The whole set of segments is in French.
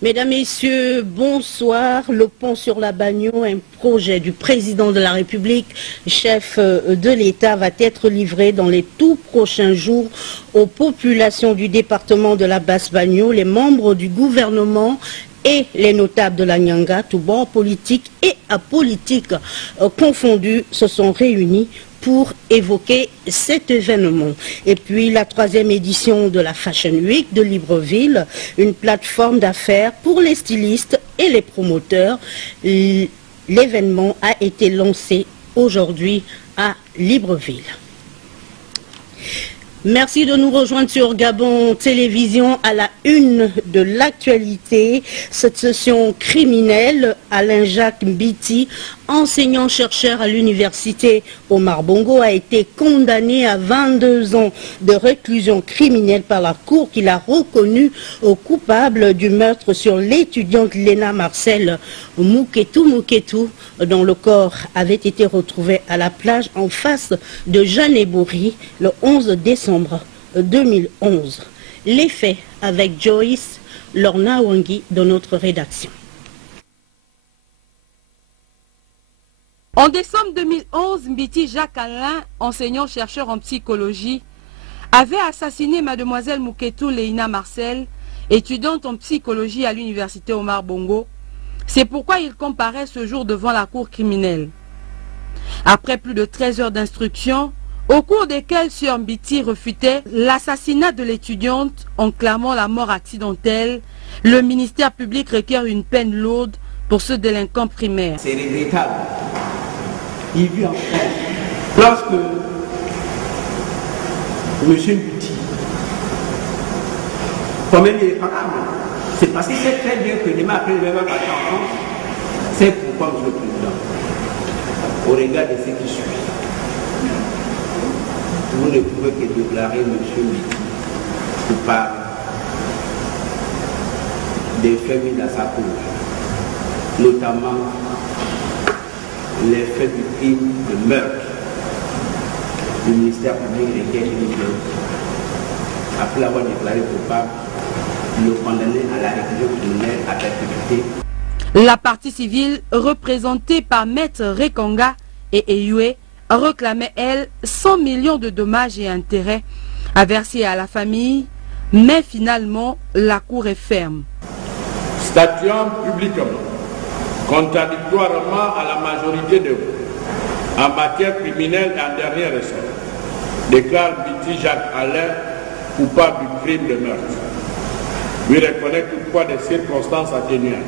Mesdames, Messieurs, bonsoir. Le pont sur la Bagno, un projet du président de la République, chef de l'État, va être livré dans les tout prochains jours aux populations du département de la Basse-Bagno, les membres du gouvernement et les notables de la Nyanga, tous bords politiques et apolitiques confondus, se sont réunis pour évoquer cet événement. Et puis la 3e édition de la Fashion Week de Libreville, une plateforme d'affaires pour les stylistes et les promoteurs. L'événement a été lancé aujourd'hui à Libreville. Merci de nous rejoindre sur Gabon Télévision à la une de l'actualité. Cette session criminelle, Alain-Jacques Mbiti, enseignant-chercheur à l'université Omar Bongo, a été condamné à 22 ans de réclusion criminelle par la Cour qui l'a reconnu coupable du meurtre sur l'étudiante Léna Marcel Mouketou, dont le corps avait été retrouvé à la plage en face de Janébori le 11 décembre 2011. Les faits avec Joyce Lorna Wangi de notre rédaction. En décembre 2011, Mbiti Jacques Alain, enseignant-chercheur en psychologie, avait assassiné mademoiselle Mouketou Léna Marcel, étudiante en psychologie à l'université Omar Bongo. C'est pourquoi il comparaît ce jour devant la cour criminelle. Après plus de 13 heures d'instruction, au cours desquelles Sir Mbiti refutait l'assassinat de l'étudiante en clamant la mort accidentelle, le ministère public requiert une peine lourde pour ce délinquant primaire. C'est regrettable. Il vit en fait. Lorsque M. Mbiti, quand même il est parable, c'est parce qu'il sait très bien que demain après il va partir en France. C'est pourquoi, M. le Président, au regard de ce qui suit, vous ne pouvez que déclarer M. Mbiti coupable des faits mis à sa cause, notamment les faits du crime de meurtre du ministère public et des après l'avoir déclaré coupable, le condamner à la réclusion criminelle à perpétuité. La partie civile, représentée par Maître Rekonga et Eyue, réclamait, elle, 100 millions de dommages et intérêts à verser à la famille, mais finalement, la cour est ferme. Statuant publiquement, contradictoirement à la majorité de vous, en matière criminelle en dernier ressort, déclare Mbiti Jacques Alain coupable du crime de meurtre. Lui reconnaît toutefois des circonstances atténuantes.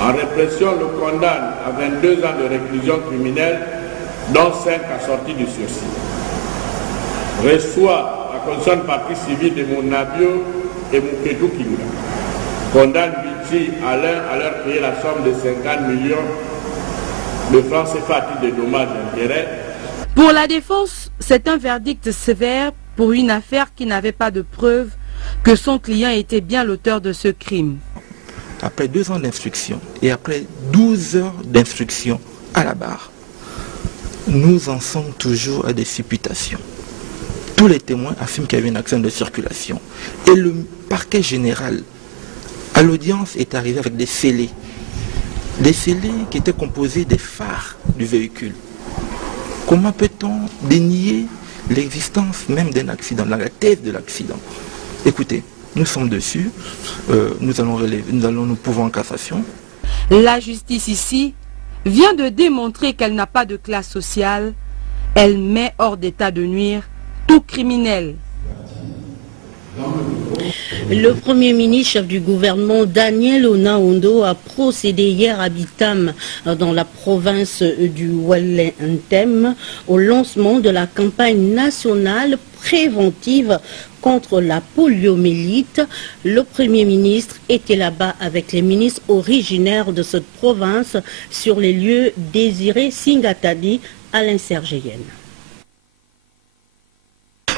En répression, le condamne à 22 ans de réclusion criminelle, dont 5 assortis du sursis. Reçoit la condition de partie civile de Mounabio et Mouketou Kinga. Condamne Mbiti Alain à leur payer la somme de 50 millions de francs CFA à titre de dommages et intérêts. Pour la défense, c'est un verdict sévère pour une affaire qui n'avait pas de preuve que son client était bien l'auteur de ce crime. Après 2 ans d'instruction et après 12 heures d'instruction à la barre, nous en sommes toujours à des supputations. Tous les témoins affirment qu'il y avait une action de circulation. Et le parquet général, à l'audience, est arrivé avec des scellés. Des scellés qui étaient composés des phares du véhicule. Comment peut-on dénier l'existence même d'un accident, la thèse de l'accident? Écoutez, nous sommes dessus, nous allons nous prouver en cassation. La justice ici vient de démontrer qu'elle n'a pas de classe sociale. Elle met hors d'état de nuire tout criminel. Le Premier ministre, chef du gouvernement, Daniel Onaondo, a procédé hier à Bitam, dans la province du Wallentem, au lancement de la campagne nationale préventive contre la poliomyélite. Le Premier ministre était là-bas avec les ministres originaires de cette province sur les lieux Désiré Singatadi à l'Insergéenne.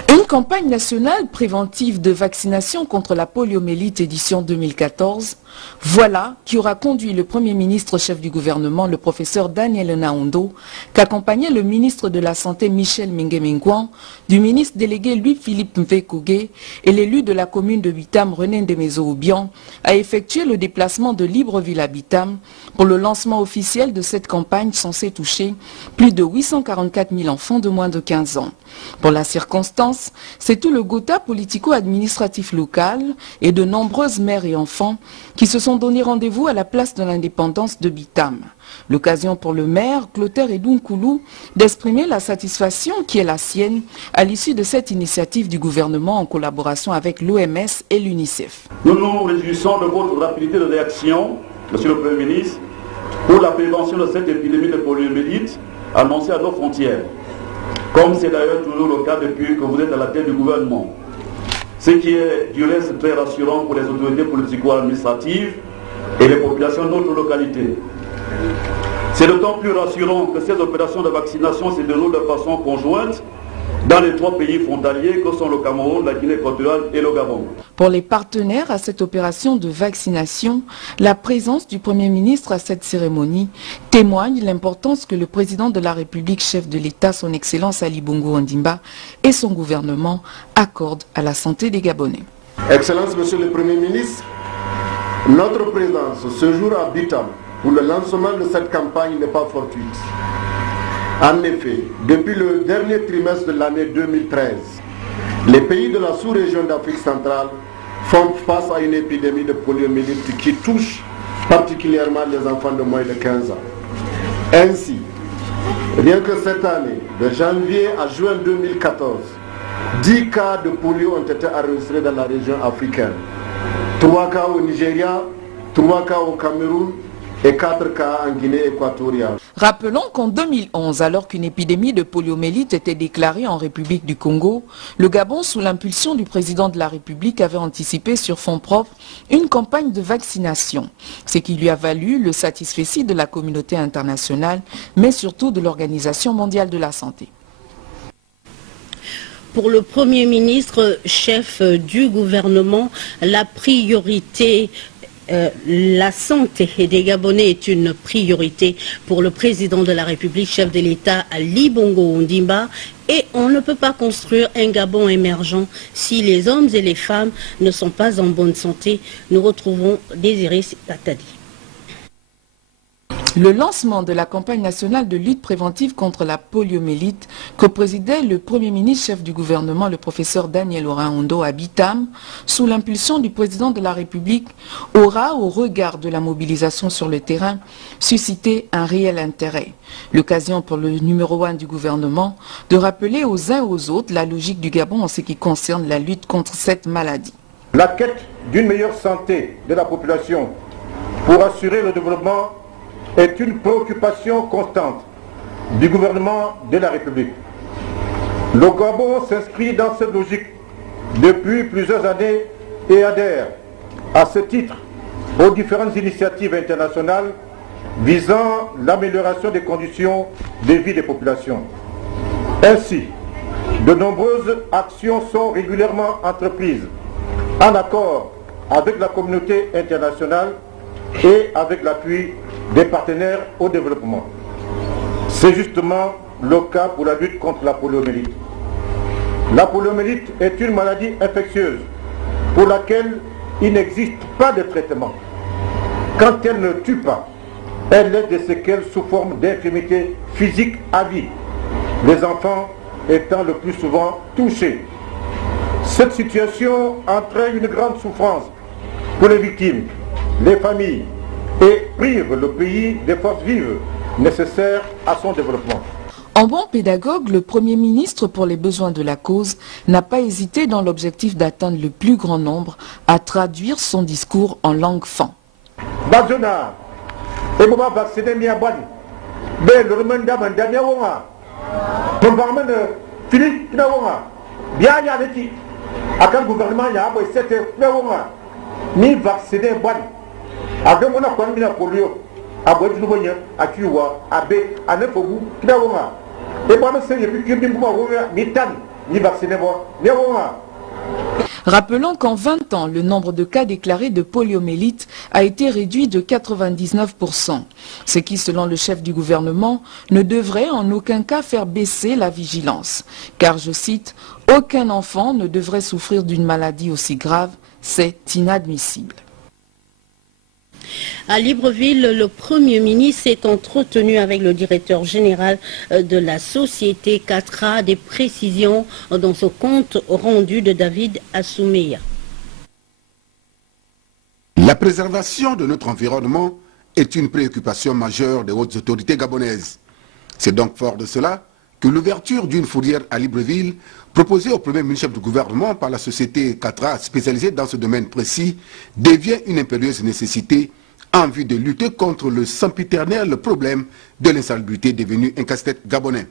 Une campagne nationale préventive de vaccination contre la poliomyélite édition 2014, voilà qui aura conduit le Premier ministre chef du gouvernement, le professeur Daniel Naondo, qu'accompagnait le ministre de la Santé Michel Mingue-Mingouan, du ministre délégué Louis-Philippe Mvekougué et l'élu de la commune de Bitam, René Ndemezo-Oubian, à effectuer le déplacement de Libreville à Bitam pour le lancement officiel de cette campagne censée toucher plus de 844 000 enfants de moins de 15 ans. Pour la circonstance, c'est tout le Gotha politico-administratif local et de nombreuses mères et enfants qui se sont donné rendez-vous à la place de l'indépendance de Bitam. L'occasion pour le maire, Clotaire Edunkoulou, d'exprimer la satisfaction qui est la sienne à l'issue de cette initiative du gouvernement en collaboration avec l'OMS et l'UNICEF. Nous nous réjouissons de votre rapidité de réaction, Monsieur le Premier ministre, pour la prévention de cette épidémie de poliomyélite annoncée à nos frontières, comme c'est d'ailleurs toujours le cas depuis que vous êtes à la tête du gouvernement. Ce qui est du reste très rassurant pour les autorités politico-administratives et les populations de notre localité. C'est d'autant plus rassurant que ces opérations de vaccination se déroulent de façon conjointe dans les 3 pays frontaliers que sont le Cameroun, la Guinée équatoriale et le Gabon. Pour les partenaires à cette opération de vaccination, la présence du Premier ministre à cette cérémonie témoigne l'importance que le président de la République, chef de l'État, son Excellence Ali Bongo Ondimba et son gouvernement accordent à la santé des Gabonais. Excellence, Monsieur le Premier ministre, notre présence ce jour à Bitam pour le lancement de cette campagne n'est pas fortuite. En effet, depuis le dernier trimestre de l'année 2013, les pays de la sous-région d'Afrique centrale font face à une épidémie de poliomyélite qui touche particulièrement les enfants de moins de 15 ans. Ainsi, rien que cette année, de janvier à juin 2014, 10 cas de polio ont été enregistrés dans la région africaine. 3 cas au Nigeria, 3 cas au Cameroun, et 4 cas en Guinée équatoriale. Rappelons qu'en 2011, alors qu'une épidémie de poliomyélite était déclarée en République du Congo, le Gabon, sous l'impulsion du président de la République, avait anticipé sur fonds propres une campagne de vaccination, ce qui lui a valu le satisfecit de la communauté internationale, mais surtout de l'Organisation mondiale de la santé. Pour le Premier ministre, chef du gouvernement, la priorité la santé des Gabonais est une priorité pour le président de la République, chef de l'État, Ali Bongo Ondimba. Et on ne peut pas construire un Gabon émergent si les hommes et les femmes ne sont pas en bonne santé. Nous retrouvons Désiré Atadi. Le lancement de la campagne nationale de lutte préventive contre la poliomyélite que présidait le Premier ministre chef du gouvernement, le professeur Daniel Naondo à Bitam, sous l'impulsion du président de la République, aura, au regard de la mobilisation sur le terrain, suscité un réel intérêt. L'occasion pour le numéro 1 du gouvernement de rappeler aux uns aux autres la logique du Gabon en ce qui concerne la lutte contre cette maladie. La quête d'une meilleure santé de la population pour assurer le développement est une préoccupation constante du gouvernement de la République. Le Gabon s'inscrit dans cette logique depuis plusieurs années et adhère à ce titre aux différentes initiatives internationales visant l'amélioration des conditions de vie des populations. Ainsi, de nombreuses actions sont régulièrement entreprises en accord avec la communauté internationale et avec l'appui des partenaires au développement. C'est justement le cas pour la lutte contre la poliomyélite. La poliomyélite est une maladie infectieuse pour laquelle il n'existe pas de traitement. Quand elle ne tue pas, elle laisse des séquelles sous forme d'infirmité physique à vie, les enfants étant le plus souvent touchés. Cette situation entraîne une grande souffrance pour les victimes, les familles, et prive le pays des forces vives nécessaires à son développement. En bon pédagogue, le Premier ministre, pour les besoins de la cause, n'a pas hésité dans l'objectif d'atteindre le plus grand nombre à traduire son discours en langue fan. Bazona, et comment vacciner Miabani, mais le remenda Mandania Wonga, mon parlement Philippe Nawonga, bien Yaneti, à quel gouvernement il y a un peu cette Nawonga, ni vacciner Bani. Avec mon accord de polio, à boire du nouveau, à Tuwa, à B, à Nefogu, Nawonga. Et moi, je sais que je suis mitan, ni vacciné, ni moi. Rappelons qu'en 20 ans, le nombre de cas déclarés de poliomyélite a été réduit de 99%, ce qui, selon le chef du gouvernement, ne devrait en aucun cas faire baisser la vigilance. Car, je cite, « Aucun enfant ne devrait souffrir d'une maladie aussi grave, c'est inadmissible ». À Libreville, le Premier ministre s'est entretenu avec le directeur général de la société Catra. Des précisions dans ce compte rendu de David Assoumeya. La préservation de notre environnement est une préoccupation majeure des hautes autorités gabonaises. C'est donc fort de cela que l'ouverture d'une fourrière à Libreville, proposée au Premier ministre du gouvernement par la société Catra spécialisée dans ce domaine précis, devient une impérieuse nécessité en vue de lutter contre le sempiternel problème de l'insalubrité devenu un casse-tête gabonais.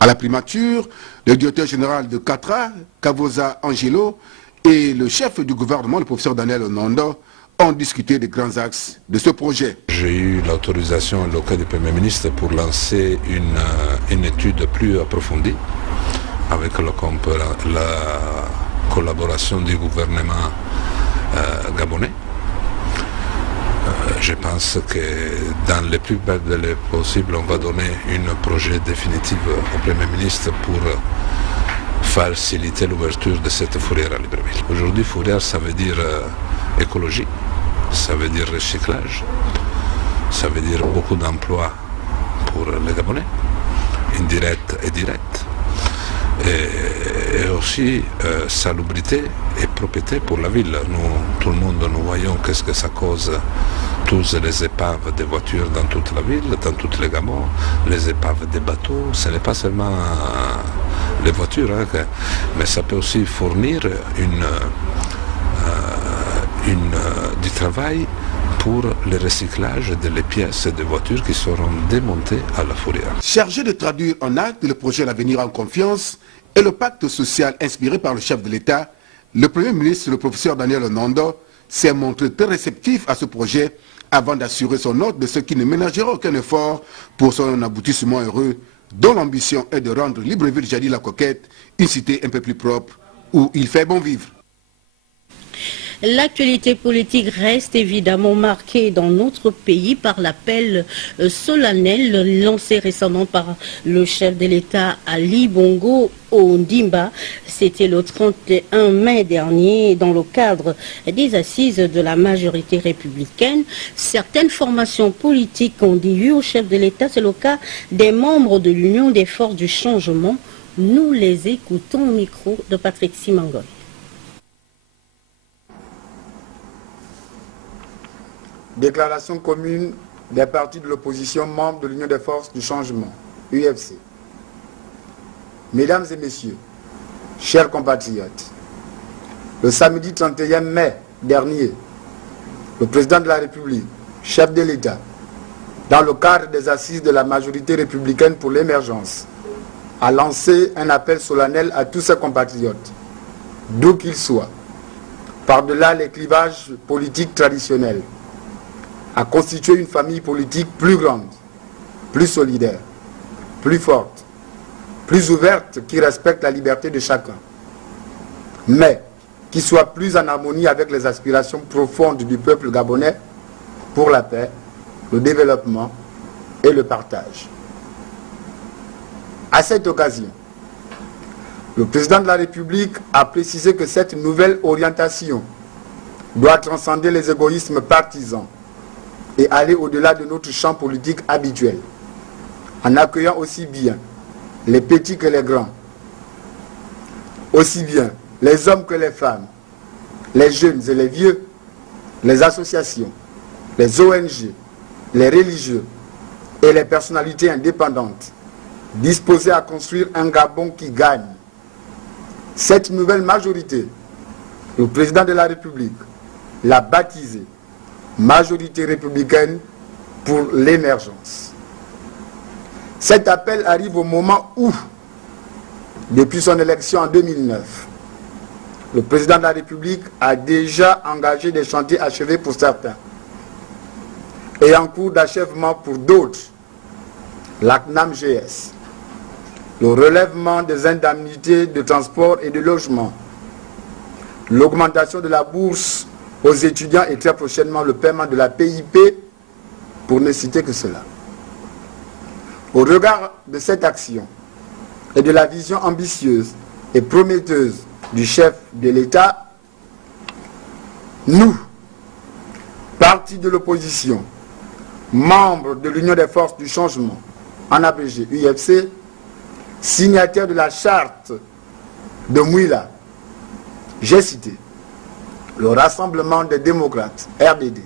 À la primature, le directeur général de Catra, Kavosa Angelo, et le chef du gouvernement, le professeur Daniel Onondo, ont discuté des grands axes de ce projet. J'ai eu l'autorisation locale du Premier ministre pour lancer une étude plus approfondie avec la collaboration du gouvernement gabonais. Je pense que dans les plus brefs délais possibles, on va donner un projet définitif au Premier ministre pour faciliter l'ouverture de cette fourrière à Libreville. Aujourd'hui, fourrière, ça veut dire écologie, ça veut dire recyclage, ça veut dire beaucoup d'emplois pour les Gabonais, indirect et direct, et aussi salubrité et propreté pour la ville. Nous, tout le monde, nous voyons qu'est-ce que ça cause, tous les épaves des voitures dans toute la ville, dans toutes les Gabons, les épaves des bateaux. Ce n'est pas seulement les voitures, hein, mais ça peut aussi fournir du travail pour le recyclage des pièces des voitures qui seront démontées à la fourrière. Chargé de traduire en acte le projet L'avenir en confiance et le pacte social inspiré par le chef de l'État, le Premier ministre, le professeur Daniel Onondo, s'est montré très réceptif à ce projet avant d'assurer son hôte de ce qui ne ménagera aucun effort pour son aboutissement heureux, dont l'ambition est de rendre Libreville Jadi la Coquette une cité un peu plus propre où il fait bon vivre. L'actualité politique reste évidemment marquée dans notre pays par l'appel solennel lancé récemment par le chef de l'État Ali Bongo Ondimba. C'était le 31 mai dernier dans le cadre des assises de la majorité républicaine. Certaines formations politiques ont dit au chef de l'État, c'est le cas des membres de l'Union des forces du changement. Nous les écoutons au micro de Patrick Simangoy. Déclaration commune des partis de l'opposition membres de l'Union des forces du changement, UFC. Mesdames et messieurs, chers compatriotes, le samedi 31 mai dernier, le président de la République, chef de l'État, dans le cadre des assises de la majorité républicaine pour l'émergence, a lancé un appel solennel à tous ses compatriotes, d'où qu'ils soient, par-delà les clivages politiques traditionnels, à constituer une famille politique plus grande, plus solidaire, plus forte, plus ouverte, qui respecte la liberté de chacun, mais qui soit plus en harmonie avec les aspirations profondes du peuple gabonais pour la paix, le développement et le partage. À cette occasion, le président de la République a précisé que cette nouvelle orientation doit transcender les égoïsmes partisans et aller au-delà de notre champ politique habituel, en accueillant aussi bien les petits que les grands, aussi bien les hommes que les femmes, les jeunes et les vieux, les associations, les ONG, les religieux et les personnalités indépendantes, disposés à construire un Gabon qui gagne. Cette nouvelle majorité, le président de la République l'a baptisée majorité républicaine pour l'émergence. Cet appel arrive au moment où, depuis son élection en 2009, le président de la République a déjà engagé des chantiers achevés pour certains et en cours d'achèvement pour d'autres. L'ACNAM-GS, le relèvement des indemnités de transport et de logement, l'augmentation de la bourse aux étudiants et très prochainement le paiement de la PIP, pour ne citer que cela. Au regard de cette action et de la vision ambitieuse et prometteuse du chef de l'État, nous, partis de l'opposition, membres de l'Union des forces du changement, en abrégé UFC, signataires de la charte de Mouila, j'ai cité le Rassemblement des démocrates, RDD,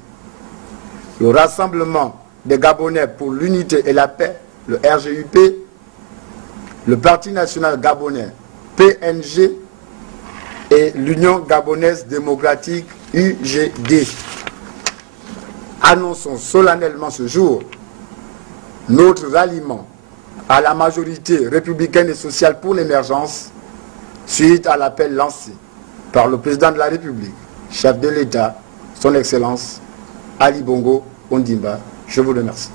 le Rassemblement des Gabonais pour l'unité et la paix, le RGUP, le Parti national gabonais, PNG, et l'Union gabonaise démocratique, UGD. Annonçons solennellement ce jour notre ralliement à la majorité républicaine et sociale pour l'émergence suite à l'appel lancé par le président de la République, chef de l'État, son Excellence Ali Bongo Ondimba. Je vous remercie.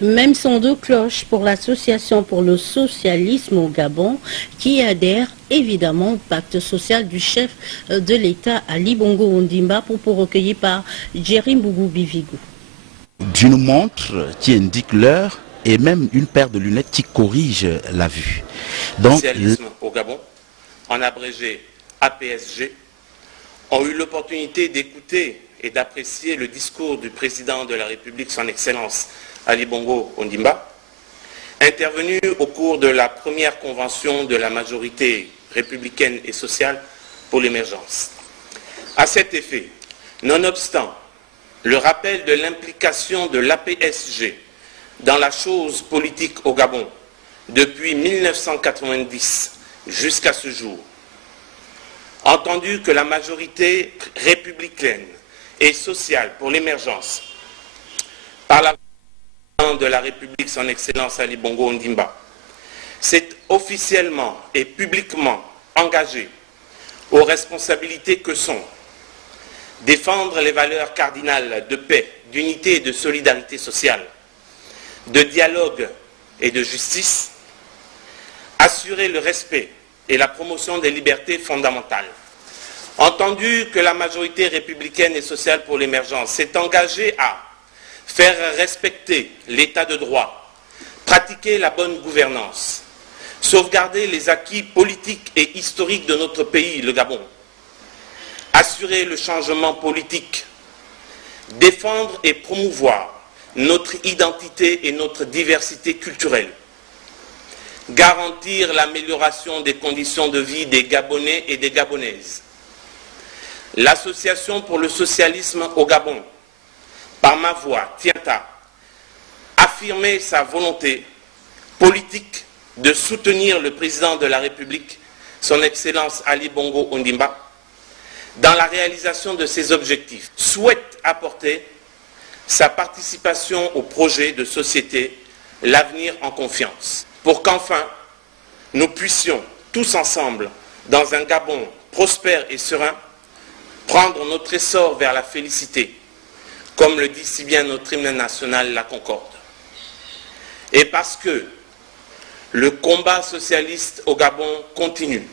Même son de cloche pour l'Association pour le socialisme au Gabon, qui adhère évidemment au pacte social du chef de l'État Ali Bongo Ondimba, propos recueillis par Jerry Mbougou Bivigo. D'une montre qui indique l'heure et même une paire de lunettes qui corrige la vue. Donc, socialisme au Gabon, en abrégé APSG, ont eu l'opportunité d'écouter et d'apprécier le discours du président de la République, son Excellence Ali Bongo Ondimba, intervenu au cours de la première convention de la majorité républicaine et sociale pour l'émergence. À cet effet, nonobstant le rappel de l'implication de l'APSG dans la chose politique au Gabon depuis 1990 jusqu'à ce jour, entendu que la majorité républicaine et sociale pour l'émergence, par la de la République, son Excellence Ali Bongo Ondimba, s'est officiellement et publiquement engagé aux responsabilités que sont défendre les valeurs cardinales de paix, d'unité et de solidarité sociale, de dialogue et de justice, assurer le respect et la promotion des libertés fondamentales. Entendu que la majorité républicaine et sociale pour l'émergence s'est engagée à faire respecter l'état de droit, pratiquer la bonne gouvernance, sauvegarder les acquis politiques et historiques de notre pays, le Gabon, assurer le changement politique, défendre et promouvoir notre identité et notre diversité culturelle, garantir l'amélioration des conditions de vie des Gabonais et des Gabonaises. L'Association pour le socialisme au Gabon, par ma voix, tient à affirmer sa volonté politique de soutenir le président de la République, son Excellence Ali Bongo Ondimba, dans la réalisation de ses objectifs, souhaite apporter sa participation au projet de société L'avenir en confiance, pour qu'enfin nous puissions tous ensemble, dans un Gabon prospère et serein, prendre notre essor vers la félicité, comme le dit si bien notre hymne national, la Concorde. Et parce que le combat socialiste au Gabon continue.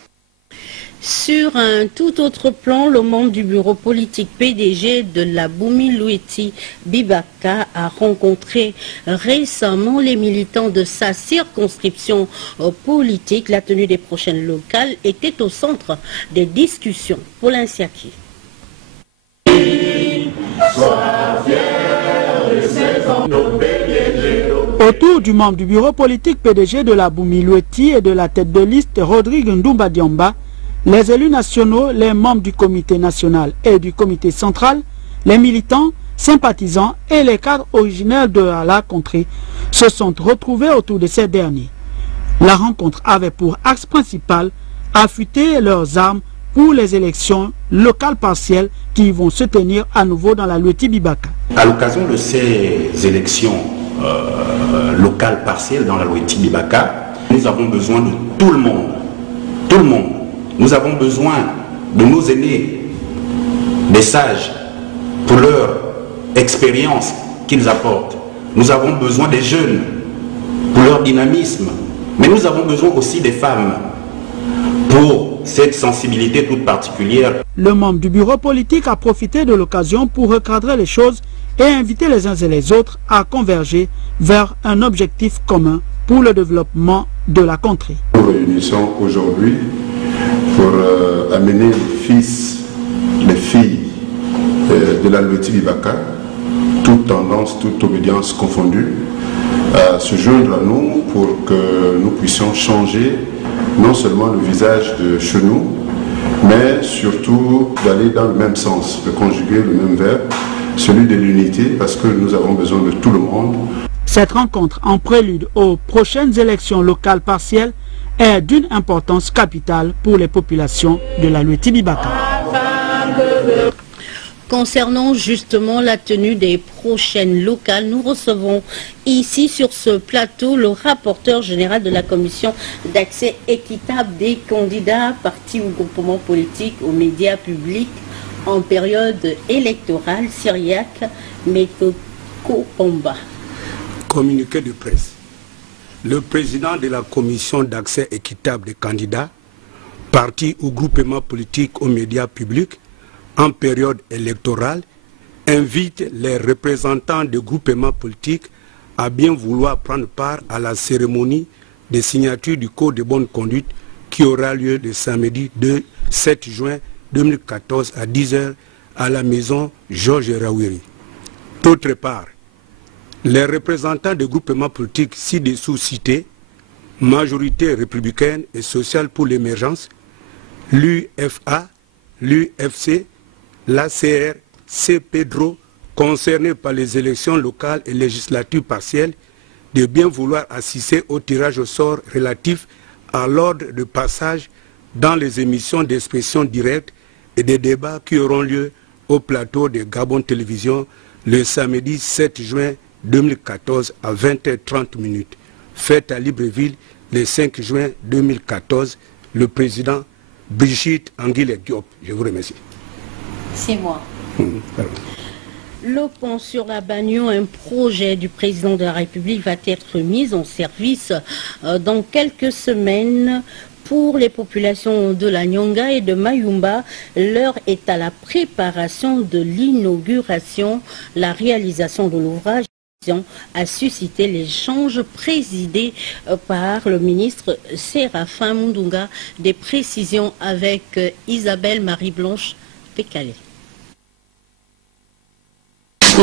Sur un tout autre plan, le membre du bureau politique PDG de la Boumi Loueti Bibaka a rencontré récemment les militants de sa circonscription politique. La tenue des prochaines locales était au centre des discussions. Paulin Siaki. Autour du membre du bureau politique PDG de la Boumi Loueti et de la tête de liste Rodrigue Ndoumba Diamba, les élus nationaux, les membres du comité national et du comité central, les militants, sympathisants et les cadres originaires de la contrée se sont retrouvés autour de ces derniers. La rencontre avait pour axe principal affûter leurs armes pour les élections locales partielles qui vont se tenir à nouveau dans la Loueti Bibaka. À l'occasion de ces élections locales partielles dans la Loueti Bibaka, nous avons besoin de tout le monde. Tout le monde. Nous avons besoin de nos aînés, des sages, pour leur expérience qu'ils apportent, nous avons besoin des jeunes pour leur dynamisme, mais nous avons besoin aussi des femmes pour cette sensibilité toute particulière. Le membre du bureau politique a profité de l'occasion pour recadrer les choses et inviter les uns et les autres à converger vers un objectif commun pour le développement de la contrée. Nous nous réunissons aujourd'hui pour amener les fils, les filles de la Loeti Bibaka, toute tendance, toute obédience confondue, à se joindre à nous pour que nous puissions changer non seulement le visage de chez nous, mais surtout d'aller dans le même sens, de conjuguer le même verbe, celui de l'unité, parce que nous avons besoin de tout le monde. Cette rencontre en prélude aux prochaines élections locales partielles est d'une importance capitale pour les populations de la Loeti Bibaka. Concernant justement la tenue des prochaines locales, nous recevons ici sur ce plateau le rapporteur général de la commission d'accès équitable des candidats, partis ou groupements politiques aux médias publics en période électorale, Syriac Metoko Omba. Communiqué de presse. Le président de la commission d'accès équitable des candidats, partis ou groupements politiques aux médias publics en période électorale, invite les représentants des groupements politiques à bien vouloir prendre part à la cérémonie de signature du Code de bonne conduite qui aura lieu le samedi 7 juin 2014 à 10 h à la maison Georges Rawiri. D'autre part, les représentants des groupements politiques ci-dessous cités, Majorité républicaine et sociale pour l'émergence, l'UFA, l'UFC, l'ACR, CPDRO, concernés par les élections locales et législatives partielles, de bien vouloir assister au tirage au sort relatif à l'ordre de passage dans les émissions d'expression directe et des débats qui auront lieu au plateau de Gabon Télévision le samedi 7 juin 2014 à 20h30, fête à Libreville le 5 juin 2014, le président Brigitte Anguille Diop. Je vous remercie. C'est moi. Le pont sur la Bagnon, un projet du président de la République, va être mis en service dans quelques semaines. Pour les populations de la Nyanga et de Mayumba, l'heure est à la préparation de l'inauguration. La réalisation de l'ouvrage a suscité l'échange présidé par le ministre Séraphin Mundunga. Des précisions avec Isabelle Marie-Blanche Pécalé.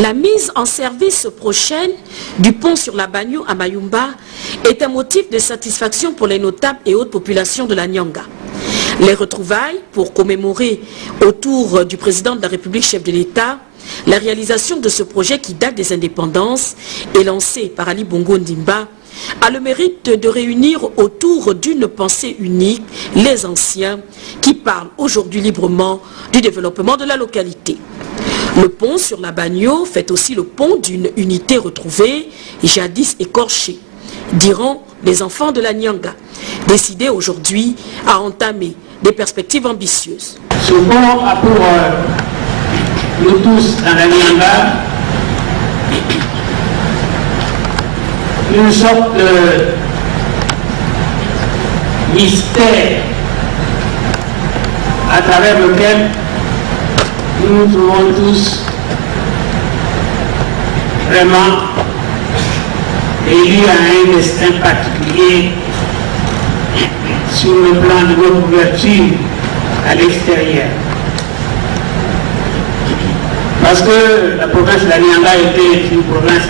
La mise en service prochaine du pont sur la Bagnon à Mayumba est un motif de satisfaction pour les notables et hautes populations de la Nyanga. Les retrouvailles pour commémorer autour du président de la République, chef de l'État, la réalisation de ce projet qui date des indépendances et lancé par Ali Bongo Ndimba a le mérite de réunir autour d'une pensée unique les anciens qui parlent aujourd'hui librement du développement de la localité. Le pont sur la Bagnon fait aussi le pont d'une unité retrouvée, jadis écorchée, diront les enfants de la Nyanga, décidés aujourd'hui à entamer des perspectives ambitieuses. Ce pont a pour nous tous dans la Nyanga une sorte de mystère à travers lequel nous nous trouvons tous vraiment élus à un destin particulier sur le plan de notre ouverture à l'extérieur. Parce que la province de la Nyanga était une province,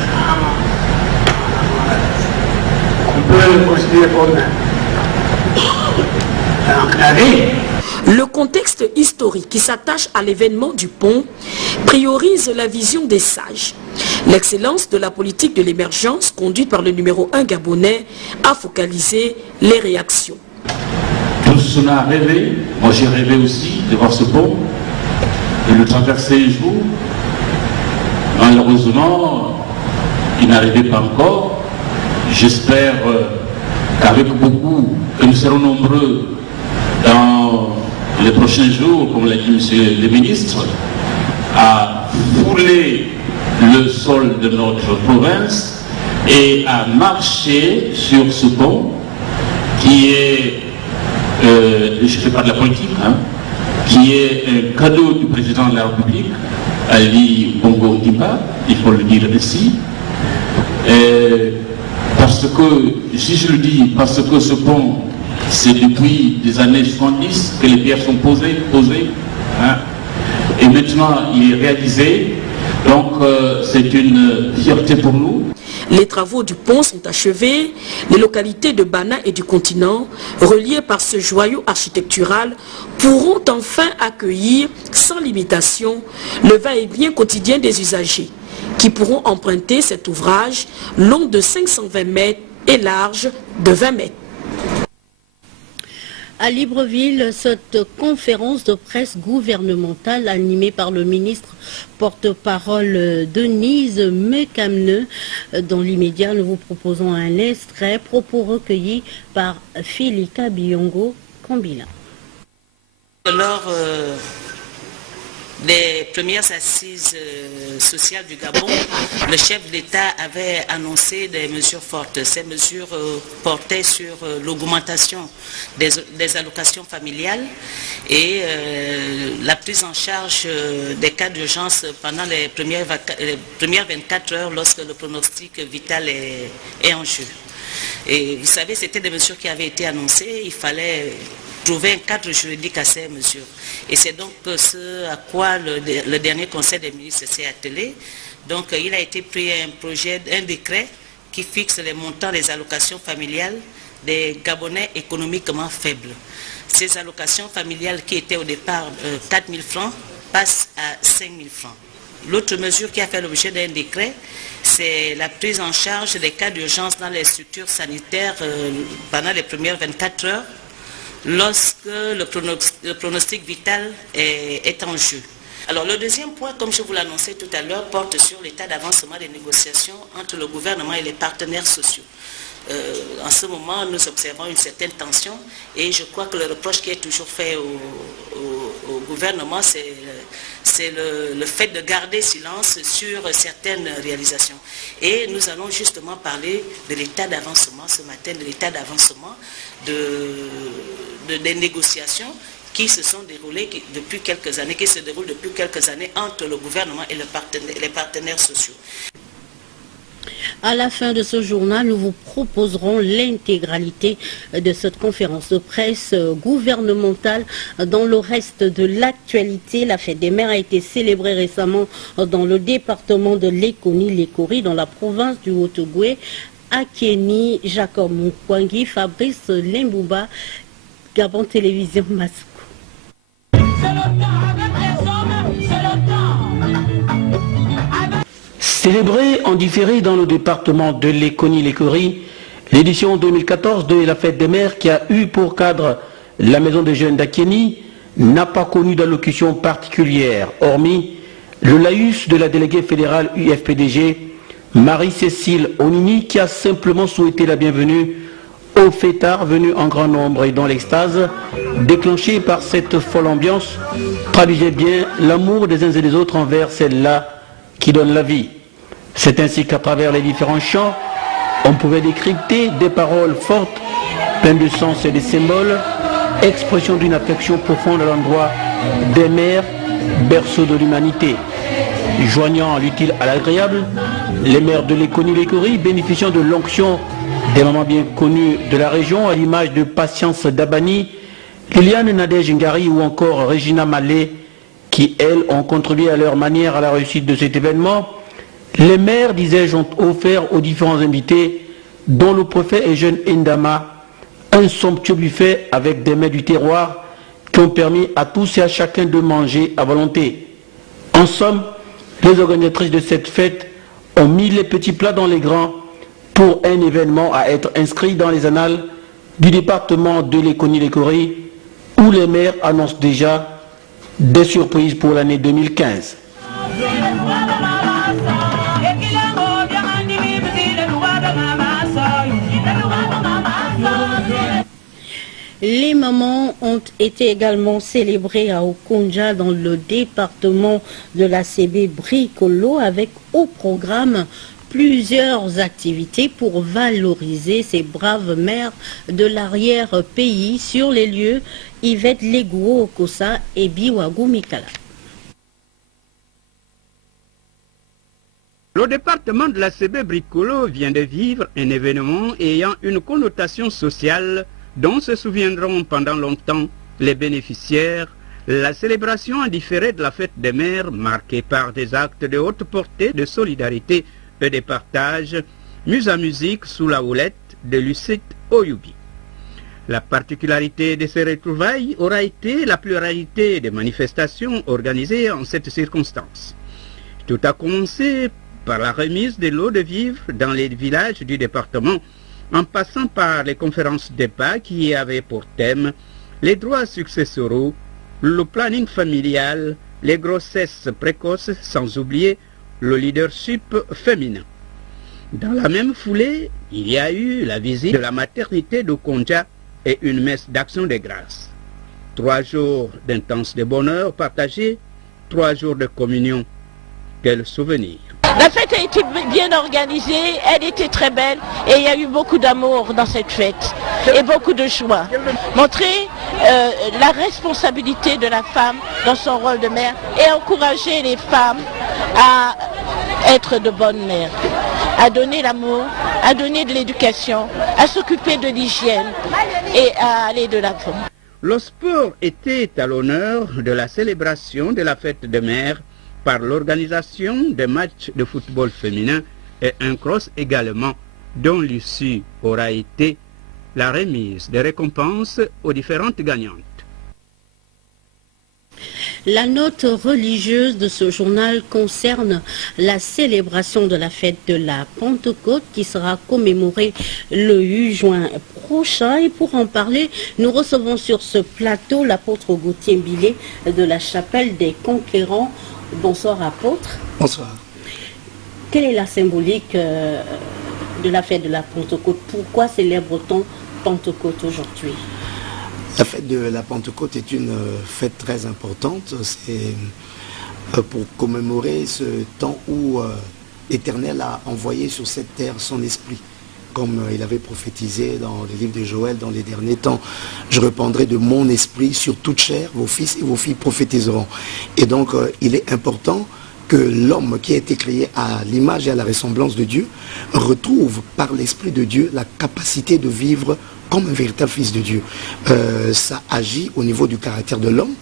on peut le considérer comme enclavée. Le contexte historique qui s'attache à l'événement du pont priorise la vision des sages. L'excellence de la politique de l'émergence conduite par le numéro 1 gabonais a focalisé les réactions. Tous on a rêvé, moi j'ai rêvé aussi de voir ce pont, de le traverser un jour. Malheureusement, il n'arrivait pas encore. J'espère qu'avec beaucoup, que nous serons nombreux dans les prochains jours, comme l'a dit M. le ministre, à fouler le sol de notre province et a marché sur ce pont qui est, je ne fais pas de la politique, hein, qui est un cadeau du président de la République, Ali Bongo Ondimba, il faut le dire ainsi. Parce que, si je le dis, parce que ce pont, c'est depuis les années 70 que les pierres sont posées, hein, et maintenant il est réalisé, donc c'est une fierté pour nous. Les travaux du pont sont achevés. Les localités de Bana et du continent, reliées par ce joyau architectural, pourront enfin accueillir sans limitation le va-et-vient quotidien des usagers, qui pourront emprunter cet ouvrage long de 520 mètres et large de 20 mètres. À Libreville, cette conférence de presse gouvernementale animée par le ministre porte-parole Denise Mekamne. Dans l'immédiat, nous vous proposons un extrait, propos recueillis par Philika Biongo Kambila. Lors des premières assises sociales du Gabon, le chef de l'État avait annoncé des mesures fortes. Ces mesures portaient sur l'augmentation des allocations familiales et la prise en charge des cas d'urgence pendant les premières 24 heures lorsque le pronostic vital est en jeu. Et vous savez, c'était des mesures qui avaient été annoncées. Il fallait trouver un cadre juridique à ces mesures. Et c'est donc ce à quoi le dernier Conseil des ministres s'est attelé. Donc il a été pris un décret qui fixe les montants des allocations familiales des Gabonais économiquement faibles. Ces allocations familiales qui étaient au départ 4 000 francs passent à 5 000 francs. L'autre mesure qui a fait l'objet d'un décret, c'est la prise en charge des cas d'urgence dans les structures sanitaires pendant les premières 24 heures, lorsque le pronostic vital est en jeu. Alors le deuxième point, comme je vous l'annonçais tout à l'heure, porte sur l'état d'avancement des négociations entre le gouvernement et les partenaires sociaux. En ce moment, nous observons une certaine tension et je crois que le reproche qui est toujours fait au gouvernement, c'est le fait de garder silence sur certaines réalisations. Et nous allons justement parler de l'état d'avancement ce matin, de l'état d'avancement des négociations qui se sont déroulées depuis quelques années, qui se déroulent depuis quelques années entre le gouvernement et les partenaires sociaux. À la fin de ce journal, nous vous proposerons l'intégralité de cette conférence de presse gouvernementale. Dans le reste de l'actualité, la fête des mères a été célébrée récemment dans le département de Lekoni-Lekori, dans la province du Haut-Ogooué. Akeni, Jacob Moukwangi, Fabrice Limbouba, Gabon Télévision Masoukou. Célébrée en différé dans le département de Lekoni-Lekori, l'édition 2014 de la fête des mères qui a eu pour cadre la maison des jeunes d'Akeni n'a pas connu d'allocution particulière, hormis le laïus de la déléguée fédérale UFPDG, Marie-Cécile Onini, qui a simplement souhaité la bienvenue aux fêtards venus en grand nombre et dont l'extase, déclenchée par cette folle ambiance, traduisait bien l'amour des uns et des autres envers celle-là qui donne la vie. C'est ainsi qu'à travers les différents chants, on pouvait décrypter des paroles fortes, pleines de sens et de symboles, expression d'une affection profonde à l'endroit des mères, berceau de l'humanité. Joignant l'utile à l'agréable, les mères de Lekoni-Lekori bénéficiant de l'onction des mamans bien connues de la région, à l'image de Patience Dabani, Liliane Nadège Ngari ou encore Regina Malé, qui elles ont contribué à leur manière à la réussite de cet événement. Les mères, disais-je, ont offert aux différents invités, dont le préfet et jeune Ndama, un somptueux buffet avec des mets du terroir qui ont permis à tous et à chacun de manger à volonté. En somme, les organisatrices de cette fête ont mis les petits plats dans les grands pour un événement à être inscrit dans les annales du département de Lekoni-Lekori, où les maires annoncent déjà des surprises pour l'année 2015. Les mamans ont été également célébrées à Okonja dans le département de la CB Bricolo avec au programme plusieurs activités pour valoriser ces braves mères de l'arrière-pays. Sur les lieux, Yvette Legouo Okosa et Biwagou Mikala. Le département de la CB Bricolo vient de vivre un événement ayant une connotation sociale dont se souviendront pendant longtemps les bénéficiaires. La célébration en différé de la fête des mères, marquée par des actes de haute portée de solidarité et de partage, mise à musique sous la houlette de Lucette Oyubi. La particularité de ces retrouvailles aura été la pluralité des manifestations organisées en cette circonstance. Tout a commencé par la remise de l'eau de vivre dans les villages du département, en passant par les conférences débat qui avaient pour thème les droits successoraux, le planning familial, les grossesses précoces, sans oublier le leadership féminin. Dans la même foulée, il y a eu la visite de la maternité d'Okonja et une messe d'action de grâce. 3 jours d'intense de bonheur partagé, 3 jours de communion. Quel souvenir! La fête a été bien organisée, elle était très belle et il y a eu beaucoup d'amour dans cette fête et beaucoup de joie. Montrer la responsabilité de la femme dans son rôle de mère et encourager les femmes à être de bonnes mères, à donner l'amour, à donner de l'éducation, à s'occuper de l'hygiène et à aller de l'avant. Le sport était à l'honneur de la célébration de la fête des mères par l'organisation des matchs de football féminin et un cross également, dont l'issue aura été la remise des récompenses aux différentes gagnantes. La note religieuse de ce journal concerne la célébration de la fête de la Pentecôte qui sera commémorée le 8 juin prochain. Et pour en parler, nous recevons sur ce plateau l'apôtre Gauthier Mbilé de la chapelle des Conquérants. Bonsoir apôtre. Bonsoir. Quelle est la symbolique de la fête de la Pentecôte? Pourquoi célèbre-t-on Pentecôte aujourd'hui? La fête de la Pentecôte est une fête très importante. C'est pour commémorer ce temps où l'Éternel a envoyé sur cette terre son esprit. Comme il avait prophétisé dans le livre de Joël, dans les derniers temps, je répandrai de mon esprit sur toute chair, vos fils et vos filles prophétiseront. Et donc, il est important que l'homme qui a été créé à l'image et à la ressemblance de Dieu retrouve par l'Esprit de Dieu la capacité de vivre comme un véritable fils de Dieu. Ça agit au niveau du caractère de l'homme,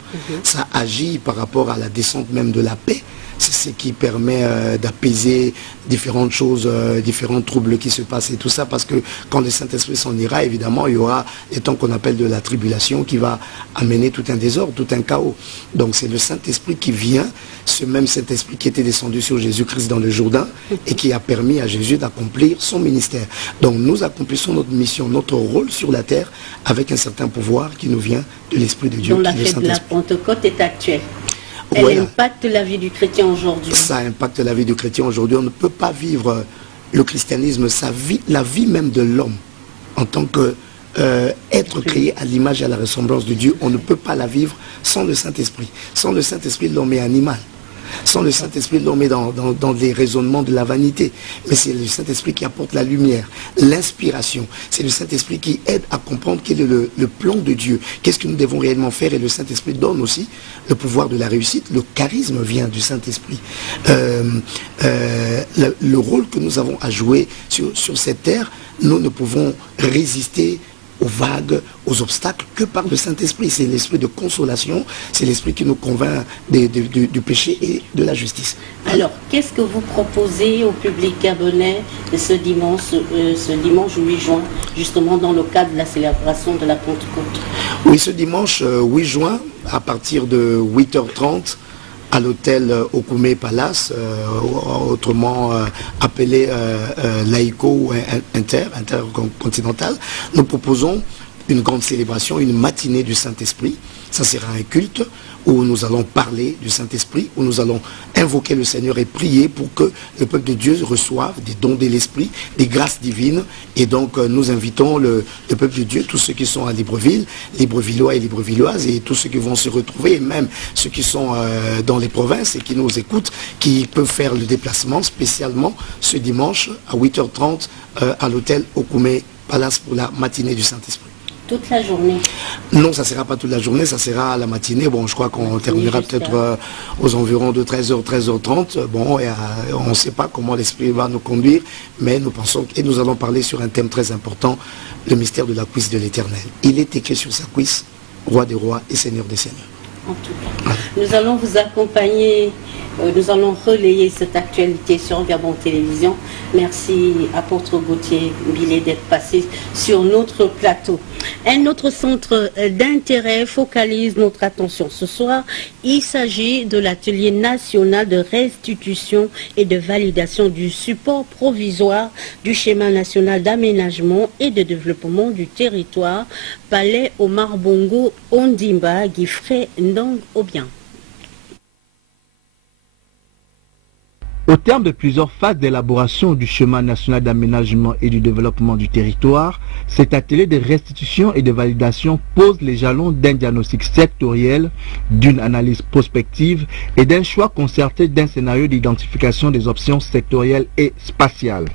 ça agit par rapport à la descente même de la paix. C'est ce qui permet d'apaiser différentes choses, différents troubles qui se passent et tout ça, parce que quand le Saint-Esprit s'en ira, évidemment, il y aura les temps qu'on appelle de la tribulation qui va amener tout un désordre, tout un chaos. Donc c'est le Saint-Esprit qui vient, ce même Saint-Esprit qui était descendu sur Jésus-Christ dans le Jourdain et qui a permis à Jésus d'accomplir son ministère. Donc nous accomplissons notre mission, notre rôle sur la terre avec un certain pouvoir qui nous vient de l'Esprit de Dieu. Donc la fête de la Pentecôte est actuelle. Elle impacte la vie du chrétien aujourd'hui. Ça impacte la vie du chrétien aujourd'hui. On ne peut pas vivre le christianisme, la vie même de l'homme, en tant que être créé à l'image et à la ressemblance de Dieu. On ne peut pas la vivre sans le Saint-Esprit. Sans le Saint-Esprit, l'homme est animal. Sans le Saint-Esprit, l'homme est dans des raisonnements de la vanité. Mais c'est le Saint-Esprit qui apporte la lumière, l'inspiration. C'est le Saint-Esprit qui aide à comprendre quel est le plan de Dieu. Qu'est-ce que nous devons réellement faire? Et le Saint-Esprit donne aussi le pouvoir de la réussite. Le charisme vient du Saint-Esprit. Le rôle que nous avons à jouer sur cette terre, nous ne pouvons résister aux vagues, aux obstacles, que par le Saint-Esprit. C'est l'esprit de consolation, c'est l'esprit qui nous convainc du péché et de la justice. Alors, qu'est-ce que vous proposez au public gabonais ce dimanche 8 juin, justement dans le cadre de la célébration de la Pentecôte? Oui, ce dimanche 8 juin, à partir de 8h30, à l'hôtel Okume Palace, autrement appelé laïco ou intercontinental, nous proposons une grande célébration, une matinée du Saint-Esprit. Ça sera un culte où nous allons parler du Saint-Esprit, où nous allons invoquer le Seigneur et prier pour que le peuple de Dieu reçoive des dons de l'Esprit, des grâces divines. Et donc nous invitons le peuple de Dieu, tous ceux qui sont à Libreville, Librevillois et Librevilloises, et tous ceux qui vont se retrouver, et même ceux qui sont dans les provinces et qui nous écoutent, qui peuvent faire le déplacement spécialement ce dimanche à 8h30 à l'hôtel Okume Palace pour la matinée du Saint-Esprit. Toute la journée? Non, ça ne sera pas toute la journée, ça sera à la matinée. Bon, je crois qu'on terminera peut-être aux environs de 13h, 13h30. Bon, on ne sait pas comment l'Esprit va nous conduire, mais nous pensons, et nous allons parler sur un thème très important, le mystère de la cuisse de l'Éternel. Il est écrit sur sa cuisse, roi des rois et seigneur des seigneurs. En tout cas, nous allons vous accompagner, nous allons relayer cette actualité sur Gabon Télévision. Merci, apôtre Gauthier Billet, d'être passé sur notre plateau. Un autre centre d'intérêt focalise notre attention ce soir. Il s'agit de l'atelier national de restitution et de validation du support provisoire du schéma national d'aménagement et de développement du territoire Palais Omar Bongo Ondimba Guifré Ndong Obien. Au terme de plusieurs phases d'élaboration du schéma national d'aménagement et du développement du territoire, cet atelier de restitution et de validation pose les jalons d'un diagnostic sectoriel, d'une analyse prospective et d'un choix concerté d'un scénario d'identification des options sectorielles et spatiales.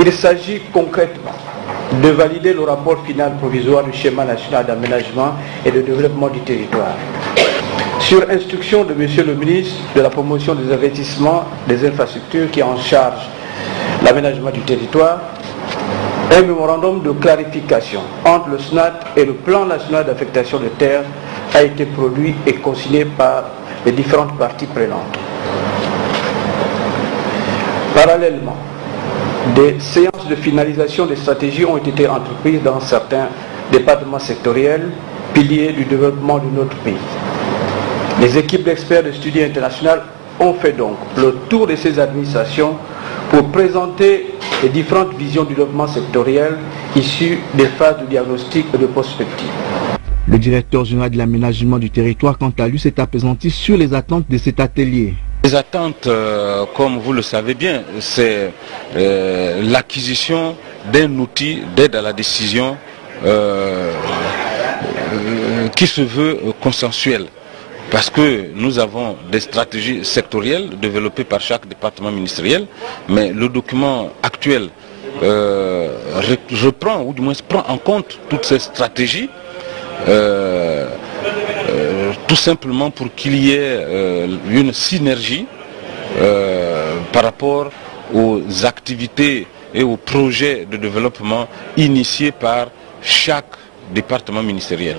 Il s'agit concrètement de valider le rapport final provisoire du schéma national d'aménagement et de développement du territoire. Sur instruction de Monsieur le ministre de la promotion des investissements des infrastructures qui est en charge l'aménagement du territoire, un mémorandum de clarification entre le SNAT et le plan national d'affectation de terres a été produit et consigné par les différentes parties prenantes. Parallèlement, des séances de finalisation des stratégies ont été entreprises dans certains départements sectoriels, piliers du développement de notre pays. Les équipes d'experts de studies internationales ont fait donc le tour de ces administrations pour présenter les différentes visions du développement sectoriel issues des phases de diagnostic et de prospective. Le directeur général de l'aménagement du territoire, quant à lui, s'est appesanti sur les attentes de cet atelier. Les attentes, comme vous le savez bien, c'est l'acquisition d'un outil d'aide à la décision qui se veut consensuel. Parce que nous avons des stratégies sectorielles développées par chaque département ministériel, mais le document actuel reprend, ou du moins prend en compte toutes ces stratégies, tout simplement pour qu'il y ait une synergie par rapport aux activités et aux projets de développement initiés par chaque département ministériel.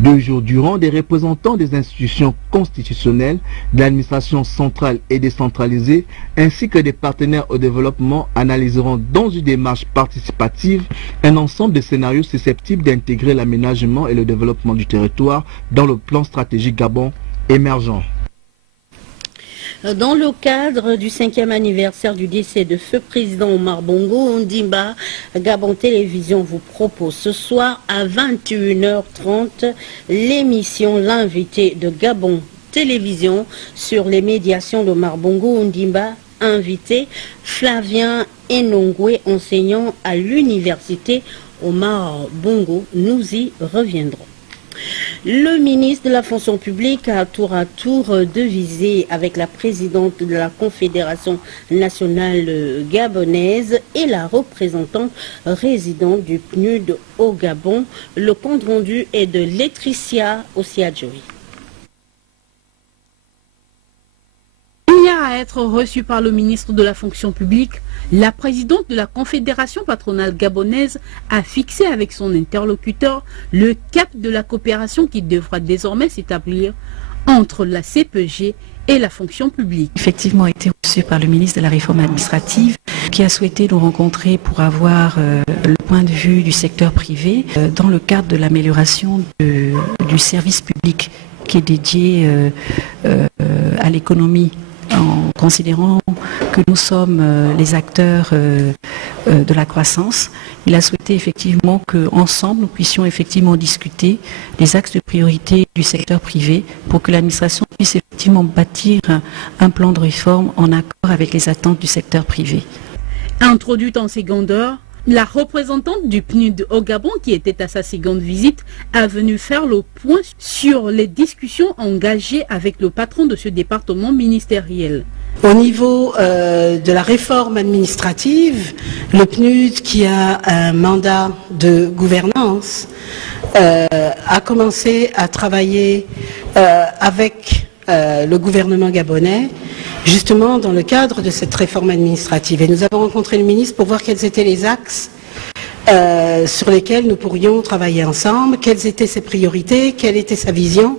2 jours durant, des représentants des institutions constitutionnelles, de l'administration centrale et décentralisée, ainsi que des partenaires au développement analyseront dans une démarche participative un ensemble de scénarios susceptibles d'intégrer l'aménagement et le développement du territoire dans le plan stratégique Gabon émergent. Dans le cadre du 5e anniversaire du décès de feu président Omar Bongo Ondimba, Gabon Télévision vous propose ce soir à 21h30 l'émission L'invité de Gabon Télévision sur les médiations d'Omar Bongo Ondimba, invité Flavien Enongwe, enseignant à l'université Omar Bongo. Nous y reviendrons. Le ministre de la fonction publique a tour à tour devisé avec la présidente de la Confédération nationale gabonaise et la représentante résidente du PNUD au Gabon. Le compte rendu est de Laetitia Osiadjoui. À être reçue par le ministre de la fonction publique, la présidente de la Confédération patronale gabonaise a fixé avec son interlocuteur le cap de la coopération qui devra désormais s'établir entre la CPG et la fonction publique. Effectivement, a été reçu par le ministre de la Réforme administrative qui a souhaité nous rencontrer pour avoir le point de vue du secteur privé dans le cadre de l'amélioration du service public qui est dédié à l'économie, en considérant que nous sommes les acteurs de la croissance. Il a souhaité effectivement qu'ensemble, nous puissions effectivement discuter des axes de priorité du secteur privé pour que l'administration puisse effectivement bâtir un plan de réforme en accord avec les attentes du secteur privé. Introduite en seconde heure, la représentante du PNUD au Gabon, qui était à sa seconde visite, a venu faire le point sur les discussions engagées avec le patron de ce département ministériel. Au niveau de la réforme administrative, le PNUD, qui a un mandat de gouvernance, a commencé à travailler avec le gouvernement gabonais, justement dans le cadre de cette réforme administrative. Et nous avons rencontré le ministre pour voir quels étaient les axes sur lesquels nous pourrions travailler ensemble, quelles étaient ses priorités, quelle était sa vision,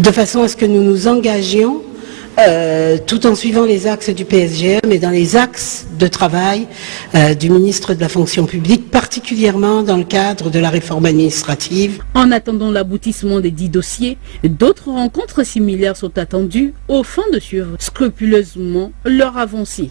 de façon à ce que nous nous engagions tout en suivant les axes du PSGE, mais dans les axes de travail du ministre de la fonction publique, particulièrement dans le cadre de la réforme administrative. En attendant l'aboutissement des 10 dossiers, d'autres rencontres similaires sont attendues au fin de suivre scrupuleusement leur avancée.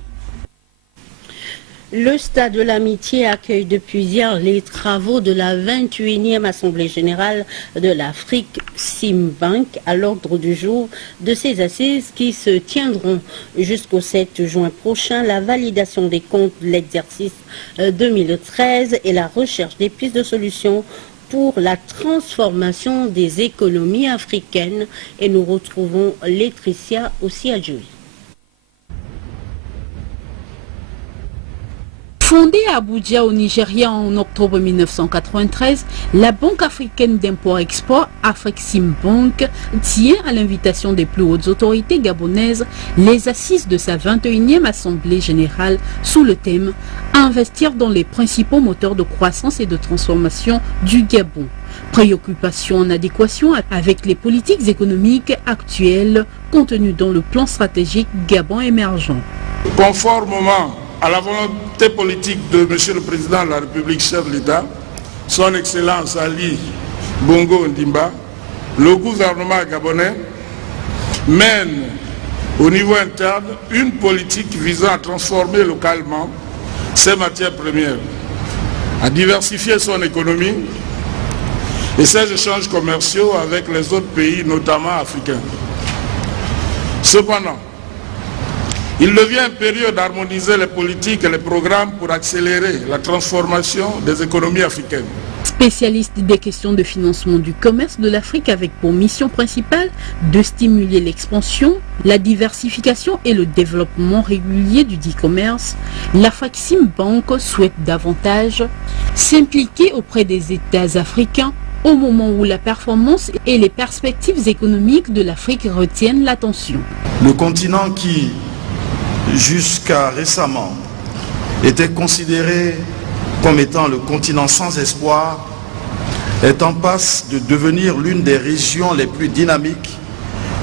Le Stade de l'Amitié accueille depuis hier les travaux de la 21e Assemblée Générale de l'Afrique Simbank à l'ordre du jour de ces assises qui se tiendront jusqu'au 7 juin prochain. La validation des comptes de l'exercice 2013 et la recherche des pistes de solutions pour la transformation des économies africaines. Et nous retrouvons Laetitia aussi à Julie. Fondée à Abuja au Nigeria en octobre 1993, la Banque africaine d'import-export, Afreximbank, tient à l'invitation des plus hautes autorités gabonaises les assises de sa 21e Assemblée générale sous le thème « Investir dans les principaux moteurs de croissance et de transformation du Gabon ». Préoccupation en adéquation avec les politiques économiques actuelles contenues dans le plan stratégique Gabon émergent. Conformément à la volonté politique de M. le Président de la République, chef de l'État, son Excellence Ali Bongo Ndimba, le gouvernement gabonais mène au niveau interne une politique visant à transformer localement ses matières premières, à diversifier son économie et ses échanges commerciaux avec les autres pays, notamment africains. Cependant, il devient impérieux d'harmoniser les politiques et les programmes pour accélérer la transformation des économies africaines. Spécialiste des questions de financement du commerce de l'Afrique avec pour mission principale de stimuler l'expansion, la diversification et le développement régulier du dit commerce, l'Afreximbank souhaite davantage s'impliquer auprès des États africains au moment où la performance et les perspectives économiques de l'Afrique retiennent l'attention. Le continent qui jusqu'à récemment était considéré comme étant le continent sans espoir, est en passe de devenir l'une des régions les plus dynamiques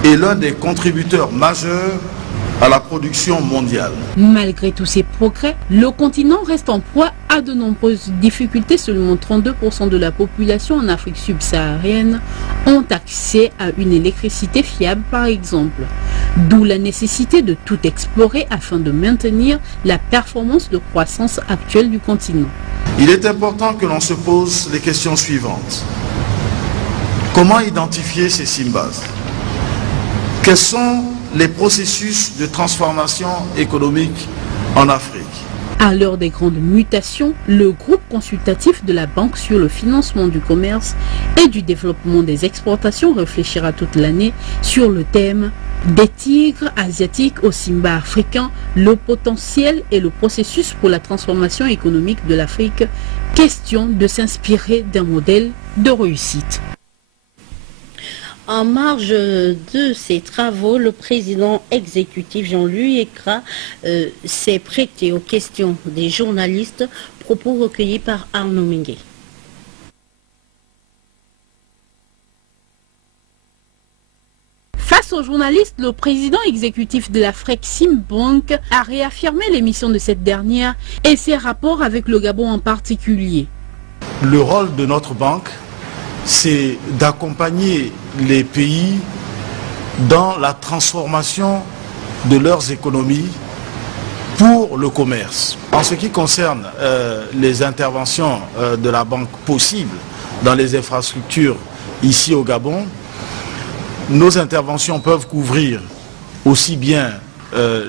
et l'un des contributeurs majeurs à la production mondiale. Malgré tous ces progrès, le continent reste en proie à de nombreuses difficultés. Seulement 32% de la population en Afrique subsaharienne ont accès à une électricité fiable, par exemple. D'où la nécessité de tout explorer afin de maintenir la performance de croissance actuelle du continent. Il est important que l'on se pose les questions suivantes. Comment identifier ces Simbas? Quels sont les processus de transformation économique en Afrique? À l'heure des grandes mutations, le groupe consultatif de la Banque sur le financement du commerce et du développement des exportations réfléchira toute l'année sur le thème des tigres asiatiques aux Simba africains, le potentiel et le processus pour la transformation économique de l'Afrique. Question de s'inspirer d'un modèle de réussite. En marge de ces travaux, le président exécutif Jean-Louis Ekra s'est prêté aux questions des journalistes, propos recueillis par Arnaud Minguet. Face aux journalistes, le président exécutif de l'Afreximbank a réaffirmé les missions de cette dernière et ses rapports avec le Gabon en particulier. Le rôle de notre banque, c'est d'accompagner les pays dans la transformation de leurs économies pour pour le commerce. En ce qui concerne les interventions de la banque possibles dans les infrastructures ici au Gabon, nos interventions peuvent couvrir aussi bien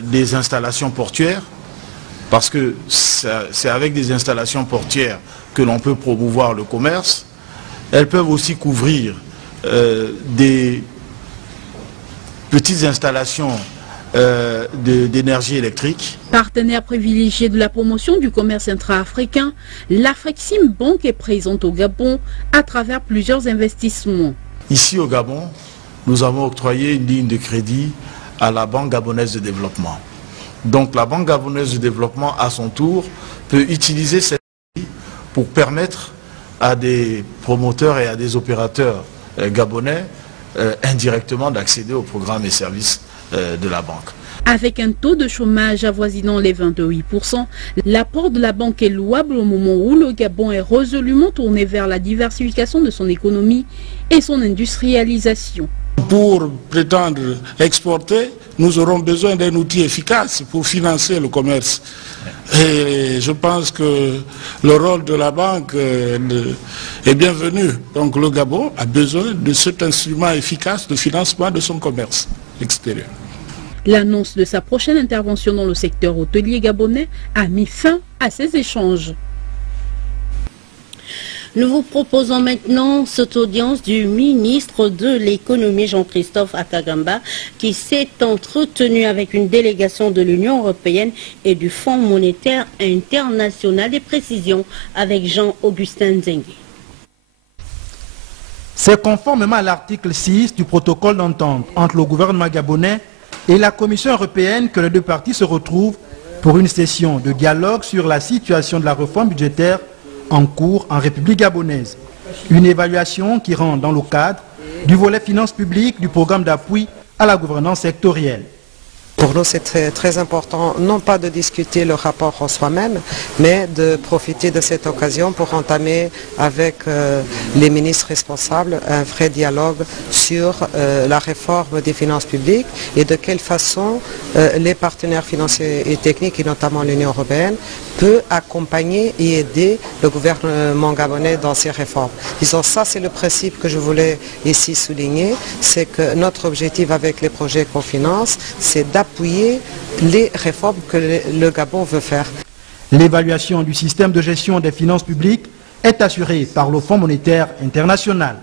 des installations portuaires, parce que c'est avec des installations portuaires que l'on peut promouvoir le commerce. Elles peuvent aussi couvrir des petites installations d'énergie électrique. Partenaire privilégié de la promotion du commerce intra-africain, l'Afrexim Bank est présente au Gabon à travers plusieurs investissements. Ici au Gabon, nous avons octroyé une ligne de crédit à la Banque gabonaise de développement. Donc la Banque gabonaise de développement, à son tour, peut utiliser cette ligne pour permettre à des promoteurs et à des opérateurs gabonais indirectement d'accéder aux programmes et services de la banque. Avec un taux de chômage avoisinant les 28%, l'apport de la banque est louable au moment où le Gabon est résolument tourné vers la diversification de son économie et son industrialisation. Pour prétendre exporter, nous aurons besoin d'un outil efficace pour financer le commerce. Et je pense que le rôle de la banque est bienvenu. Donc le Gabon a besoin de cet instrument efficace de financement de son commerce extérieur. L'annonce de sa prochaine intervention dans le secteur hôtelier gabonais a mis fin à ces échanges. Nous vous proposons maintenant cette audience du ministre de l'économie Jean-Christophe Akagamba qui s'est entretenu avec une délégation de l'Union européenne et du Fonds monétaire international. Des précisions avec Jean-Augustin Zengue. C'est conformément à l'article 6 du protocole d'entente entre le gouvernement gabonais et la Commission européenne que les deux parties se retrouvent pour une session de dialogue sur la situation de la réforme budgétaire en cours en République gabonaise. Une évaluation qui rentre dans le cadre du volet finances publiques du programme d'appui à la gouvernance sectorielle. Pour nous, c'est très important, non pas de discuter le rapport en soi-même, mais de profiter de cette occasion pour entamer avec les ministres responsables un vrai dialogue sur la réforme des finances publiques et de quelle façon les partenaires financiers et techniques, et notamment l'Union européenne, peut accompagner et aider le gouvernement gabonais dans ces réformes. Disons, ça c'est le principe que je voulais ici souligner, c'est que notre objectif avec les projets qu'on finance, c'est d'appuyer les réformes que le Gabon veut faire. L'évaluation du système de gestion des finances publiques est assurée par le Fonds monétaire international.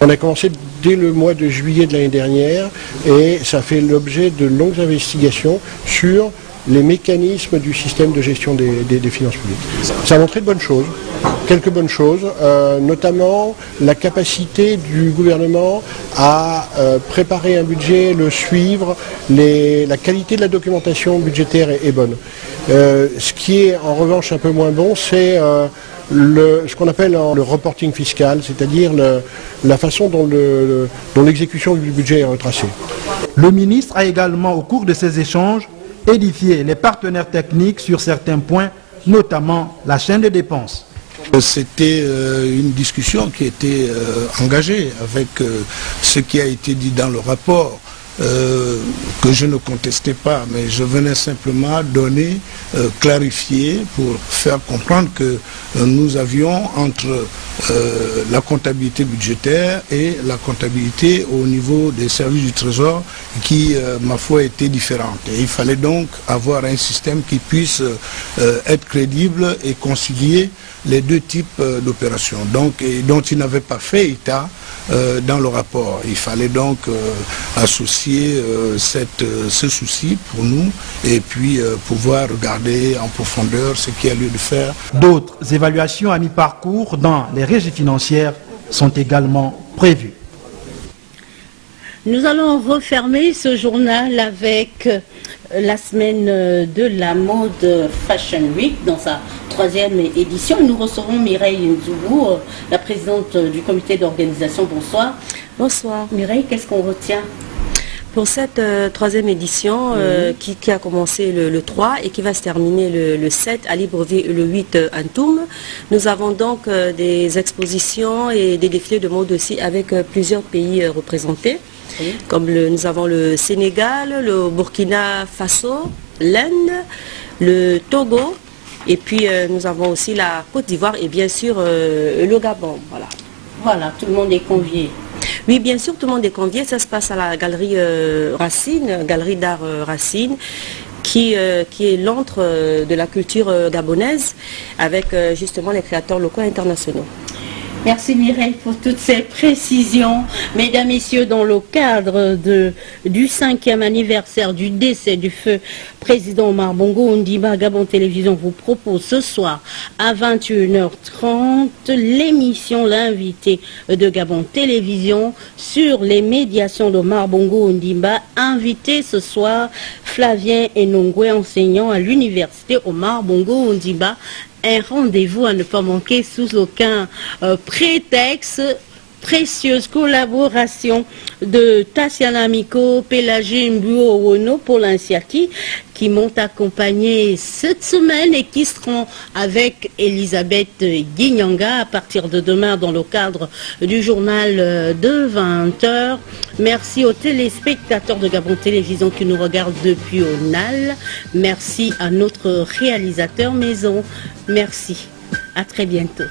On a commencé dès le mois de juillet de l'année dernière et ça fait l'objet de longues investigations sur les mécanismes du système de gestion des finances publiques. Ça a montré de bonnes choses, quelques bonnes choses, notamment la capacité du gouvernement à préparer un budget, le suivre, la qualité de la documentation budgétaire est bonne. Ce qui est en revanche un peu moins bon, c'est ce qu'on appelle le reporting fiscal, c'est-à-dire la façon dont l'exécution du budget est retracée. Le ministre a également, au cours de ces échanges, édifié les partenaires techniques sur certains points, notamment la chaîne de dépenses. C'était une discussion qui était engagée avec ce qui a été dit dans le rapport, que je ne contestais pas, mais je venais simplement donner, clarifier pour faire comprendre que nous avions entre la comptabilité budgétaire et la comptabilité au niveau des services du Trésor qui, ma foi, était différente. Et il fallait donc avoir un système qui puisse être crédible et concilier les deux types d'opérations, donc, et dont il n'avait pas fait état dans le rapport. Il fallait donc associer ce souci pour nous et puis pouvoir regarder en profondeur ce qu'il y a lieu de faire. D'autres évaluations à mi-parcours dans les régies financières sont également prévues. Nous allons refermer ce journal avec la semaine de la mode Fashion Week dans sa 3e édition. Nous recevons Mireille Nzoubou, la présidente du comité d'organisation. Bonsoir. Bonsoir. Mireille, qu'est-ce qu'on retient pour cette 3e édition qui a commencé le 3 et qui va se terminer le 7 à Libreville et le 8 à Ntoum. Nous avons donc des expositions et des défilés de mode aussi avec plusieurs pays représentés. Oui. Comme nous avons le Sénégal, le Burkina Faso, l'Inde, le Togo, et puis nous avons aussi la Côte d'Ivoire et bien sûr le Gabon. Voilà. Voilà, tout le monde est convié. Oui, bien sûr, tout le monde est convié. Ça se passe à la galerie Racine, galerie d'art Racine, qui est l'antre de la culture gabonaise, avec justement les créateurs locaux et internationaux. Merci Mireille pour toutes ces précisions. Mesdames, Messieurs, dans le cadre du 5e anniversaire du décès du feu président Omar Bongo Ondimba, Gabon Télévision vous propose ce soir à 21h30 l'émission L'invité de Gabon Télévision sur les médiations d'Omar Bongo Ondimba. Invité ce soir, Flavien Enongwe, enseignant à l'université Omar Bongo Ondimba. Un rendez-vous à ne pas manquer sous aucun prétexte. Précieuse collaboration de Tassiana Miko, Pélagé Mbuo Wono, Paul Insiaki, qui m'ont accompagné cette semaine et qui seront avec Elisabeth Guignanga à partir de demain dans le cadre du journal de 20h. Merci aux téléspectateurs de Gabon Télévision qui nous regardent depuis ONAL. Merci à notre réalisateur maison. Merci. À très bientôt.